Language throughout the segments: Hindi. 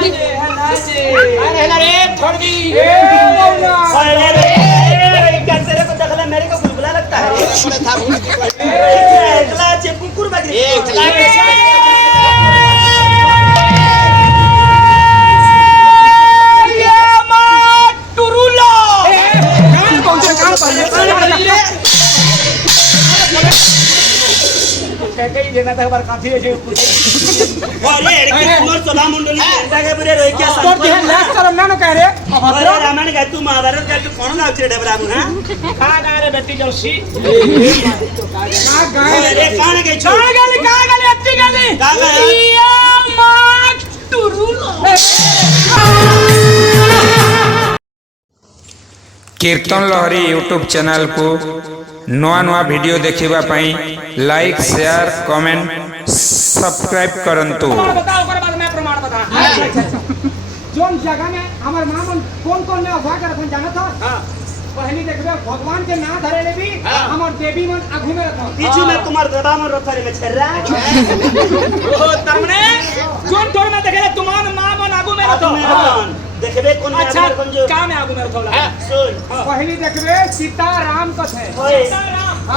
अरे रे छोड़ दी अरे रे कैसे रे को दखला मेरे को बुलबुला लगता है एकला चे कुकुर बकरी एकला कहीं लेना था हमारा काफी है जो अरे एड़की कुमार सोला मंडली घंटा के पूरे रोई क्या तोर दिहन लास्ट करम ना कह रे अरे रामायण का तू महाभारत का तू कौन गाव छेड़े बराबर हां का गा रे बेटी जोशी का गाय अरे कान के छो का गाली अच्छी गाली का गा या मां टुरुलो कीर्तन लहरी यूट्यूब चैनल को नवा नवा वीडियो देखिबा पई लाइक शेयर कमेंट सब्सक्राइब करंतु। बताओ ओकर बाद मैं प्रमाण बता जोन जगह में हमर मामन कौन ने अफवाह कर अपन जाना था हां पहली देखबे भगवान के ना धरे ले भी हमर देवी मन आगु में रहता पीछू में तुम्हार देवा मन रथरे में छर्रा ओ तमने जोन तोड़ में देखे तुमान मां मन आगु में रहतो देखबे कोन अच्छा का में आगु में रहतो सुन पहली देखबे सीता राम कथे ओए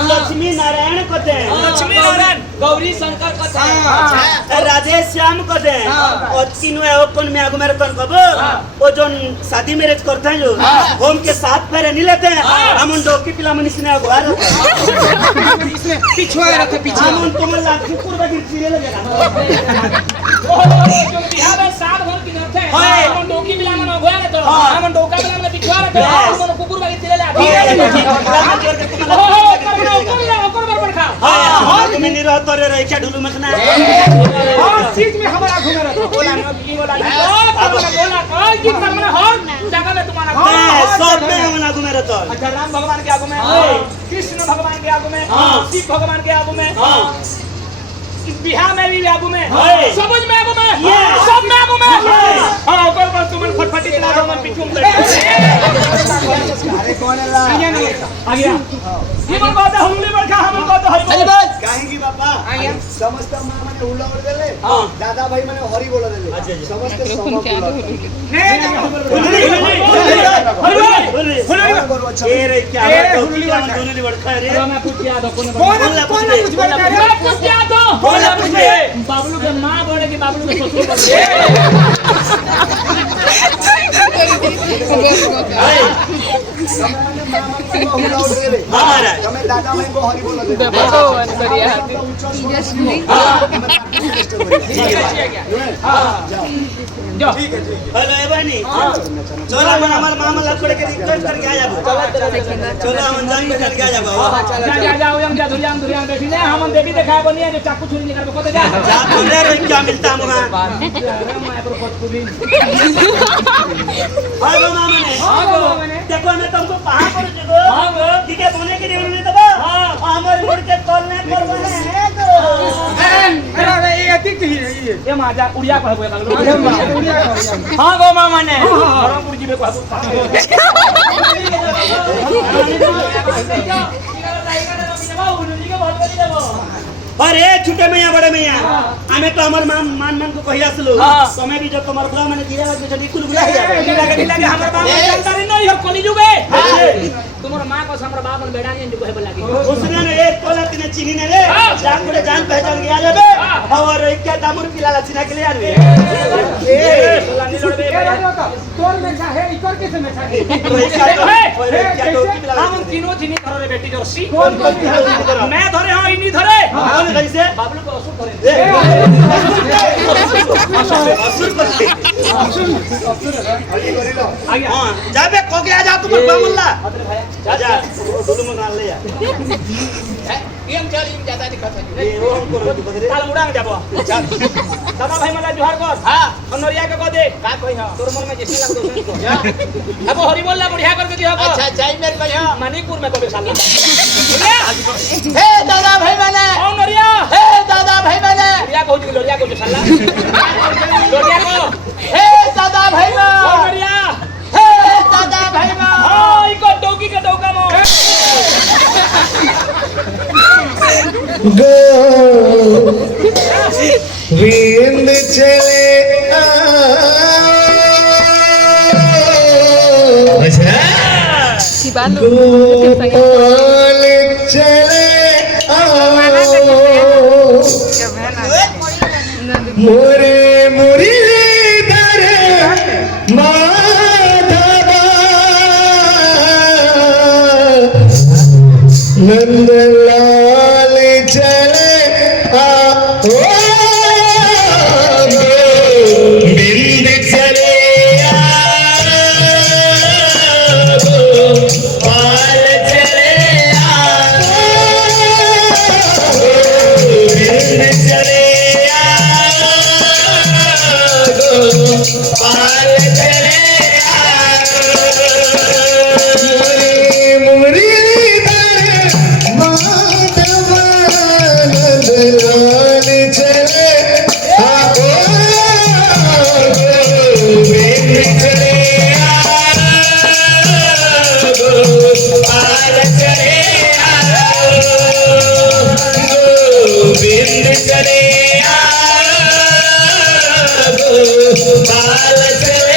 लक्ष्मी नारायण कथे लक्ष्मी नारायण गौरी शंकर कथे राधे श्याम कथे और तीनों है कोन में आगु में रहतो कबो वो जोन शादी मैरिज करते हैं जो होम के साथ फेरे नहीं लेते हैं हम उन डोकी पिला मनीष ने अगवा इसमें पीछे रहते पीछे हम उन तुम लाख कुकुर बगिर चिरे लगेगा ओ जो बिहार में सात भर की नथे हम डोकी मिला में गोया रे तो हम डोका मिला में पिछवा रे तो हम कुकुर बागी तिले ले ओकर बरबर खा हां में नहीं रहतो रे रैखा ढुलू मखना हर चीज में हमारा आगु में रहता बोला ना की बोला बोला कोई की करना हर जगह में तुम्हारा सब में हम आगु में रहतो अच्छा राम भगवान के आगु में कृष्ण भगवान के आगु में शिव भगवान के आगु में बिहार में भी आगु में सबुज में आगु में सब में आगु में हां ओकर पर तुमन फटफटी चला दो मन पिछू में अरे कौन है ला आ गया ये मन बात हमले बड़का हम बात हरि बोल काहेंगी बापा समस्त मां माने उला उड़ देले दादा भाई माने हरि बोल देले समस्त समो ये रे क्या डोकी का दोनों बड़का रे मैं पूछ दिया दो कौन कौन पूछ बता रे पूछ दिया दो बोला पूछ बाबलू के मां बोले कि बाबलू के ससुर बोले हमारा તમે દાદા ભાઈ को हरि बोल देले भगवान बढ़िया जो हेलो ए बहनी चलो मन हमार मामा लखड़े के रिक्वेस्ट करके आ जाबो चलो हम जान में करके आ जाबो जा जाओ हम जा दुरिया बैठी ने हम देवी दिखाए बनिया जो चाकू छुरी निकाल को जा जा तुमरे रे क्या मिलता मुगा मैं पर कोट को भी हेलो मामा ने मैंने देखो मैं तुमको कहां पर जगो दिखे बोने के लिए नहीं दबा हमार मुड़ के तोलने पर बने है तो अरे ये अति की है ये माजा उड़िया को है बाबलू उड़िया हां गो मामा ने बरमपुर जी में को अरे छोटे मैया बड़े मैया हमें तो हमार मान को कहिया सलो समय भी जब तुम्हार बुला मैंने धीरे लगे छड़ी कुल बुला लगे हमर बाप जानदारी नहीं हो कोली जुगे तुम्हारा मां को हमरा बाप बेड़ा नहीं जो है लगी उसने ने एक तोला तिने चीनी ने रे जान को जान पहचान के आ जाबे और क्या दामुर पिलाला चिना के ले आवे ए तोला नहीं लड़बे तोर में का है इकर कैसे में था क्या टोपी पिलाला हम तीनों चीनी धरो रे बेटी जोशी कौन मैं धरे हां इनी धरे कौन कैसे बाबलू को असुर धरे असुर पर हरि करिलो हां जाबे को के आ जा तुम बामुल्ला जा जा दोनों में गाल ले जा ये हम चल इन ज्यादा दिक्कत है ए वो हमको रोटी बदरे काल मुड़ा में जाबो दादा भाई मला जोहार कर हां मनोरिया के को दे का कहि हां तोर मन में जेसी लाग दो को अब हरि बोलला बढ़िया करके दियो अच्छा जाई मेरे कहि हां मणिपुर में को साला हे दादा भाई बने ओ नरिया हे दादा भाई बने लोरिया को साला लोरिया को हे दादा भाई ओ नरिया हे दादा भाई हां इको डोकी के डोका मो गोविंद चले मोरे मुरलीधर माधवा नंदलाल चले बिंद चले पाल चले बिंद चले पाल चले मुरलीधर माधव नंदलाल चले बिंद चले पाल चले बिंद चले बाल चले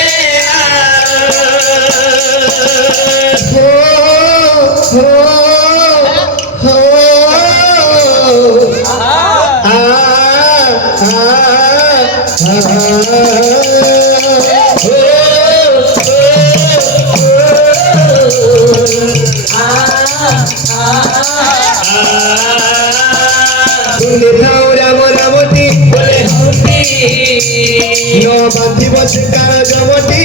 बांधिब सिंगार जमती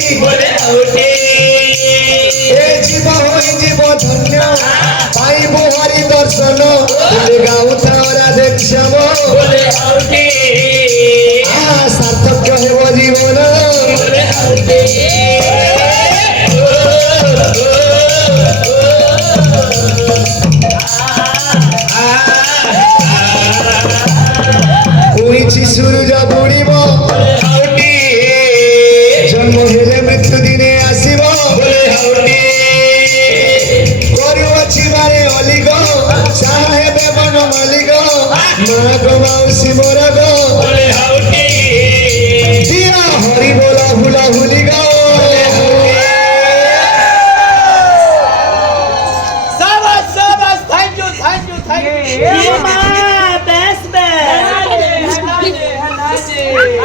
ए जीव होइजिब धन्य पाइब हरि दर्शन गाउथा राधे श्याम सार्थक्य हेब जीवन उइछि सूरज बुड़िब जन्म हेले मृत्यु दिने आसिब करुअछि बारे अलिग साहेबे मन मालिक माग माउसी मोरग दिया हरि बोला हुला हुली गो शाबाश शाबाश थैंक यू ये माँ बेस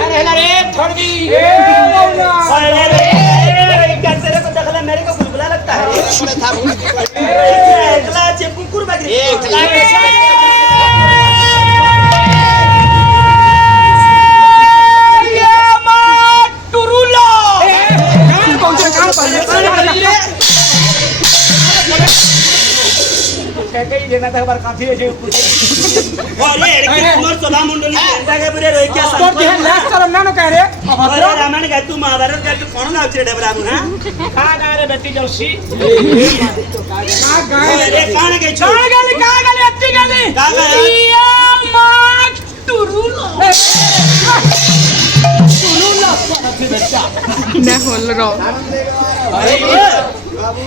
अरे रे छोड़ दी अरे कैसे को दखला मेरे को बुलबुला लगता है एकला चे कुकुर बकरी एकला ये मां टुरुला कौन से काम पर कहते ही लेना था बार काफी है अरे एरकी कुमार सोला मंडली केंदा के पुरे रोई क्या तोर देह लास्ट करम ना कह रे अरे रामायण का तू महाभारत का तू कौन गाव छे डेबरा मु हां का गा रे बेटी जलसी का गाय अरे कान के छो का गाली अच्छी गाली का गाली? ये मां टुरुला टुरुला अरे बाबू